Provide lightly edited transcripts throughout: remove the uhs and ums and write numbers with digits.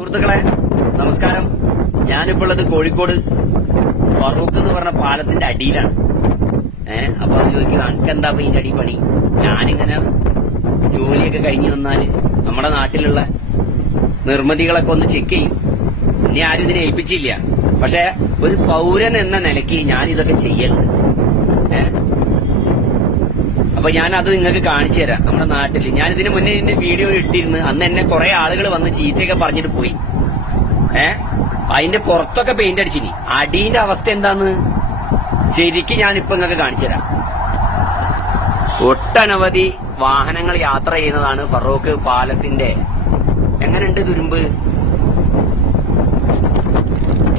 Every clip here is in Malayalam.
സുഹൃത്തുക്കളെ നമസ്കാരം. ഞാനിപ്പോൾ ഉള്ളത് കോഴിക്കോട് ഫറൂഖ് എന്ന് പറഞ്ഞ പാലത്തിന്റെ അടിയിലാണ്. അപ്പൊ അത് ചോദിക്കുക, അനക്കെന്താ ഇതിന്റെ അടി പണി? ഞാനിങ്ങനെ ജോലിയൊക്കെ കഴിഞ്ഞു വന്നാല് നമ്മുടെ നാട്ടിലുള്ള നിർമ്മിതികളൊക്കെ ഒന്ന് ചെക്ക് ചെയ്യും. ഇനി ആരും ഇതിനെ ഏൽപ്പിച്ചില്ല. പക്ഷെ ഒരു പൗരൻ എന്ന നിലയ്ക്ക് ഞാൻ ഇതൊക്കെ ചെയ്യലുണ്ട്. അപ്പൊ ഞാനത് നിങ്ങൾക്ക് കാണിച്ചു തരാം. നമ്മുടെ നാട്ടിൽ ഞാൻ ഇതിന് മുന്നേ ഇതിന്റെ വീഡിയോ ഇട്ടിരുന്നു. അന്ന് എന്നെ കുറെ ആളുകൾ വന്ന് ചീത്തയൊക്കെ പറഞ്ഞിട്ട് പോയി. അതിന്റെ പുറത്തൊക്കെ പെയിന്റ് അടിച്ചിനി. അടീന്റെ അവസ്ഥ എന്താന്ന് ശരിക്കും ഞാനിപ്പോ നിങ്ങൾക്ക് കാണിച്ചു തരാം. ഒട്ടനവധി വാഹനങ്ങൾ യാത്ര ചെയ്യുന്നതാണ് ഫറൂഖ് പാലത്തിന്റെ. എങ്ങനെയുണ്ട് തുരുമ്പ്?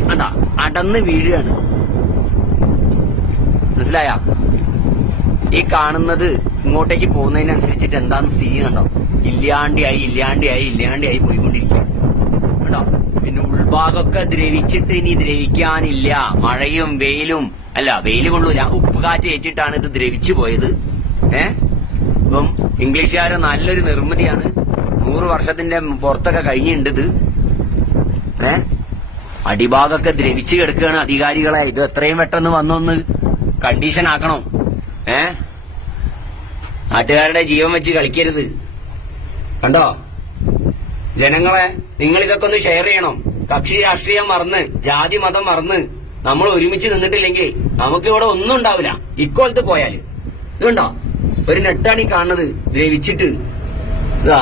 കണ്ടാ, അടന്ന് വീഴുകയാണ്. മനസ്സിലായ? ഈ കാണുന്നത് ഇങ്ങോട്ടേക്ക് പോകുന്നതിനനുസരിച്ചിട്ട് എന്താന്ന് സ്ഥിതി കണ്ടോ? ഇല്ലാണ്ടിയായി പോയിക്കൊണ്ടിരിക്കുക കേട്ടോ. പിന്നെ ഉൾഭാഗമൊക്കെ ദ്രവിച്ചിട്ട് ഇനി ദ്രവിക്കാനില്ല. മഴയും വെയിലും അല്ല, വെയില് കൊള്ളൂല, ഉപ്പുകാറ്റ് ഏറ്റിട്ടാണ് ഇത് ദ്രവിച്ചു പോയത്. ഇപ്പം ഇംഗ്ലീഷുകാരെ നല്ലൊരു നിർമ്മിതിയാണ്. 100 വർഷത്തിന്റെ പുറത്തൊക്കെ കഴിഞ്ഞിട്ടുണ്ട് ഇത്. അടിഭാഗമൊക്കെ ദ്രവിച്ചു കിടക്കുകയാണ്. അധികാരികളെ ഇത് എത്രയും പെട്ടെന്ന് വന്നൊന്ന് കണ്ടീഷൻ ആക്കണം. നാട്ടുകാരുടെ ജീവൻ വെച്ച് കളിക്കരുത്. കണ്ടോ ജനങ്ങളെ, നിങ്ങൾ ഇതൊക്കെ ഒന്ന് ഷെയർ ചെയ്യണം. കക്ഷി രാഷ്ട്രീയം മറന്ന്, ജാതി മതം മറന്ന് നമ്മൾ ഒരുമിച്ച് നിന്നിട്ടില്ലെങ്കിൽ നമുക്ക് ഇവിടെ ഒന്നും ഉണ്ടാവില്ല. ഇക്കോലത്ത് പോയാല് ഇതുണ്ടോ, ഒരു നെട്ടാണി കാണുന്നത് ദ്രവിച്ചിട്ട്. ഇതാ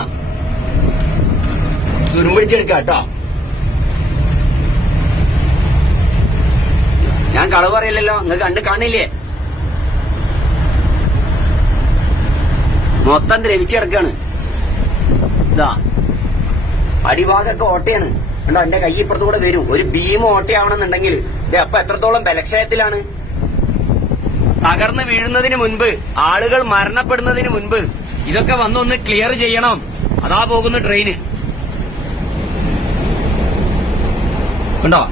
തുരുമ്പിടിച്ചെടുക്ക കേട്ടോ. ഞാൻ കളവ് പറയില്ലല്ലോ, നിങ്ങൾക്ക് കാണില്ലേ? മൊത്തം ദ്രവിച്ച് കിടക്കാണ്. ഇതാ അടിഭാഗമൊക്കെ ഓട്ടയാണ്. കണ്ടോ, എന്റെ കൈ ഇപ്പുറത്തുകൂടെ വരും. ഒരു ബീം ഓട്ടയാവണമെന്നുണ്ടെങ്കിൽ അപ്പൊ എത്രത്തോളം ബലക്ഷയത്തിലാണ്. തകർന്ന് വീഴുന്നതിന് മുൻപ്, ആളുകൾ മരണപ്പെടുന്നതിന് മുൻപ് ഇതൊക്കെ വന്നൊന്ന് ക്ലിയർ ചെയ്യണം. അതാ പോകുന്ന ട്രെയിന്. കണ്ടോ,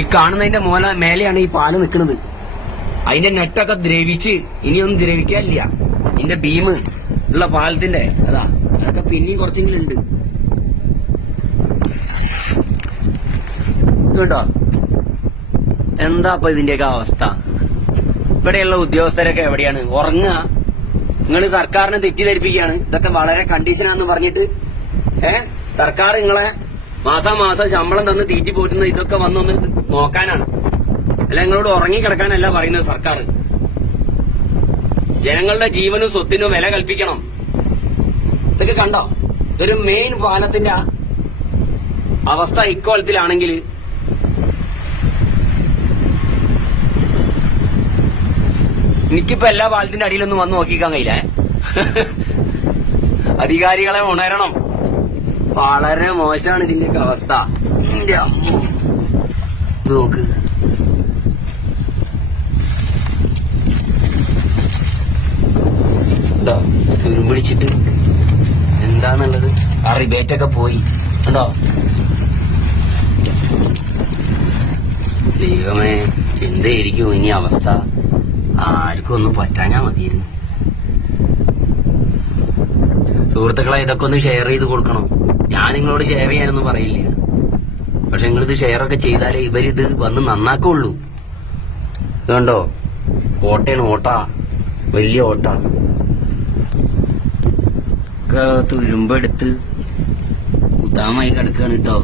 ഈ കാണുന്നതിന്റെ മേലെയാണ് ഈ പാല് നിൽക്കുന്നത്. അതിന്റെ നെറ്റൊക്കെ ദ്രവിച്ച് ഇനിയൊന്നും ദ്രവിക്കാനില്ല. ഇതിന്റെ ബീം ഉള്ള പാലത്തിന്റെ അതൊക്കെ പിന്നെയും കുറച്ചെങ്കിലും ഉണ്ട്. കേട്ടോ, എന്താ ഇപ്പൊ ഇതിന്റെയൊക്കെ അവസ്ഥ? ഇവിടെയുള്ള ഉദ്യോഗസ്ഥരൊക്കെ എവിടെയാണ്? ഉറങ്ങുക. നിങ്ങൾ സർക്കാരിനെ തെറ്റിദ്ധരിപ്പിക്കുകയാണ്. ഇതൊക്കെ വളരെ കണ്ടീഷനാന്ന് പറഞ്ഞിട്ട് സർക്കാർ നിങ്ങളെ മാസാമാസം ശമ്പളം തന്ന് തീറ്റി പോറ്റുന്നത് ഇതൊക്കെ വന്നൊന്ന് നോക്കാനാണ്. അല്ല, നിങ്ങളോട് ഉറങ്ങിക്കിടക്കാനല്ല പറയുന്നത് സർക്കാർ. ജനങ്ങളുടെ ജീവനും സ്വത്തിനും വില കൽപ്പിക്കണം. ഇതൊക്കെ കണ്ടോ, ഒരു മെയിൻ പാലത്തിന്റെ അവസ്ഥ ഇക്കോലത്തിലാണെങ്കിൽ എനിക്കിപ്പോ എല്ലാ പാലത്തിന്റെ അടിയിലൊന്നും വന്ന് നോക്കിക്കാൻ കഴിയില്ല. അധികാരികളെ ഉണരണം. വളരെ മോശമാണ് ഇതിന്റെയൊക്കെ അവസ്ഥ. നോക്ക്, തുരുമ്പിടിച്ചിട്ട് എന്താന്നുള്ളത്. ആ റിബേറ്റൊക്കെ പോയി. കണ്ടോ ദൈവമേ, എന്തായിരിക്കും ഇനി അവസ്ഥ? ആർക്കും ഒന്നും പറ്റാഞ്ഞാ മതിയിരുന്നു. സുഹൃത്തുക്കളെ, ഇതൊക്കെ ഒന്ന് ഷെയർ ചെയ്ത് കൊടുക്കണം. ഞാൻ നിങ്ങളോട് ഷെയർ ചെയ്യാനൊന്നും പറയില്ല. പക്ഷെ നിങ്ങളിത് ഷെയറൊക്കെ ചെയ്താലേ ഇവരിത് വന്ന് നന്നാക്കുള്ളൂ. ഇതുണ്ടോ, ഓട്ടയാണ്, ഓട്ട, വലിയ ഓട്ട. തുരുമ്പെടുത്ത് കുത്താമായി കിടക്കാണ് കേട്ടോ.